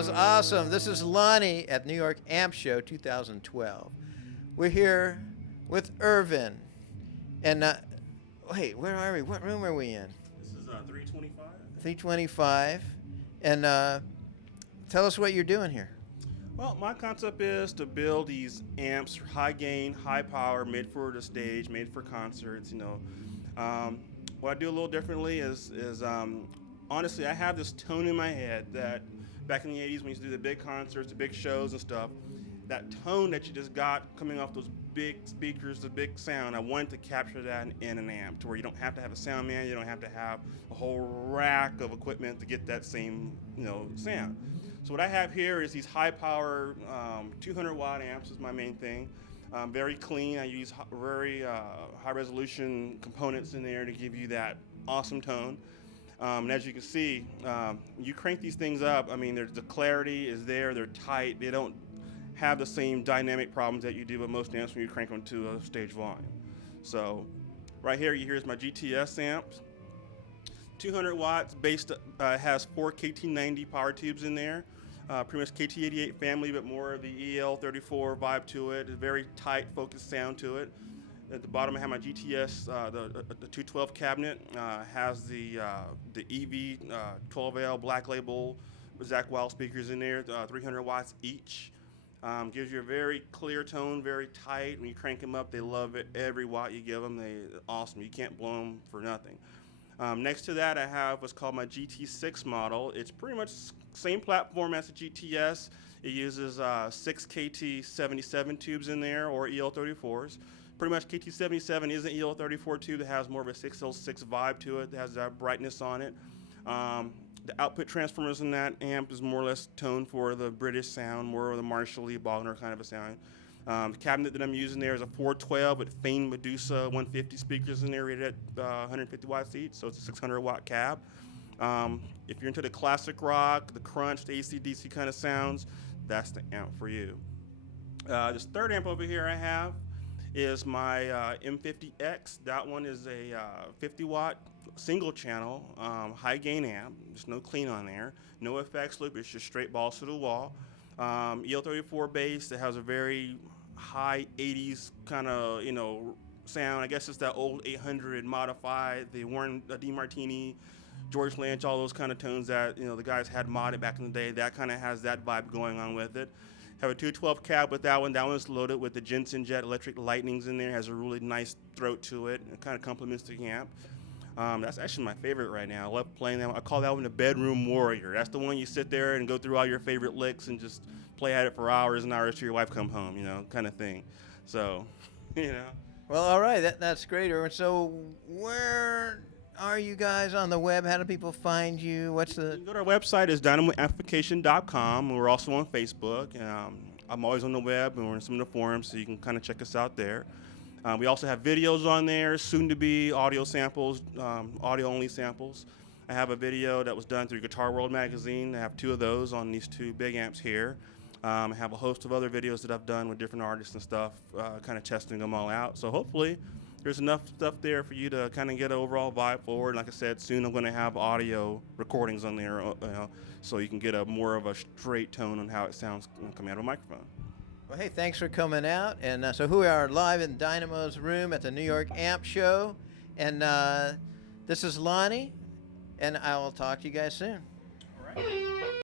was awesome. This is Lonnie at New York Amp Show 2012. We're here with Irvin. And, wait, where are we? What room are we in? This is 325. 325. And tell us what you're doing here. Well, my concept is to build these amps, high gain, high power, made for the stage, made for concerts. What I do a little differently is honestly, I have this tone in my head that back in the 80s when we used to do the big concerts, the big shows and stuff, that tone that you just got coming off those big speakers, the big sound, I wanted to capture that in an amp to where you don't have to have a sound man, you don't have to have a whole rack of equipment to get that same sound. So what I have here is these high power 200 watt amps is my main thing. Very clean. I use very high resolution components in there to give you that awesome tone. And as you can see, you crank these things up. I mean, the clarity is there. They're tight. They don't have the same dynamic problems that you do with most amps when you crank them to a stage volume. So right here, here's my GTS amps. 200 watts, based has 4 KT90 power tubes in there. Pretty much KT88 family, but more of the EL34 vibe to it. A very tight, focused sound to it. At the bottom, I have my GTS, the 212 cabinet, has the EV 12L Black Label Zach Wild speakers in there, 300 watts each. Gives you a very clear tone, very tight. When you crank them up, they love it. Every watt you give them, they're awesome. You can't blow them for nothing. Next to that, I have what's called my GT6 model. It's pretty much same platform as the GTS. It uses 6 KT77 tubes in there, or EL34s. Pretty much KT77 is an EL34 tube that has more of a 606 vibe to it, that has that brightness on it. The output transformers in that amp is more or less toned for the British sound, more of the Marshall Lee Bogner kind of a sound. The cabinet that I'm using there is a 412 with Fane Medusa 150 speakers in there, rated at 150 watts each, so it's a 600 watt cab. If you're into the classic rock, the crunch, the AC/DC kind of sounds, that's the amp for you. This third amp over here I have is my M50X. That one is a 50 watt single channel high gain amp. There's no clean on there, no effects loop, it's just straight balls to the wall. EL34 bass that has a very high 80s kind of sound. I guess it's that old 800 modified, the Warren DeMartini, George Lynch, all those kind of tones that the guys had modded back in the day. That kind of has that vibe going on with it. Have a 212 cab with that one. That one's loaded with the Jensen Jet electric lightnings in there. Has a really nice throat to it. It kind of complements the amp. That's actually my favorite right now. I love playing that one. I call that one the bedroom warrior. That's the one you sit there and go through all your favorite licks and just play at it for hours and hours till your wife come home, kind of thing. So, Well, all right. That's great, Irvin. So where are you guys on the web? How do people find you? You can go to our website is dynamoamplification.com. We're also on Facebook. I'm always on the web, and we're in some of the forums, so you can kind of check us out there. We also have videos on there, soon to be audio samples, audio-only samples. I have a video that was done through Guitar World magazine. I have 2 of those on these 2 big amps here. I have a host of other videos that I've done with different artists and stuff, kind of testing them all out. So hopefully there's enough stuff there for you to kind of get an overall vibe forward. Like I said, soon I'm going to have audio recordings on there, so you can get a more of a straight tone on how it sounds coming out of a microphone. Well, hey, thanks for coming out. And so we are live in Dynamo's room at the New York Amp Show. And this is Lonnie, and I will talk to you guys soon. All right.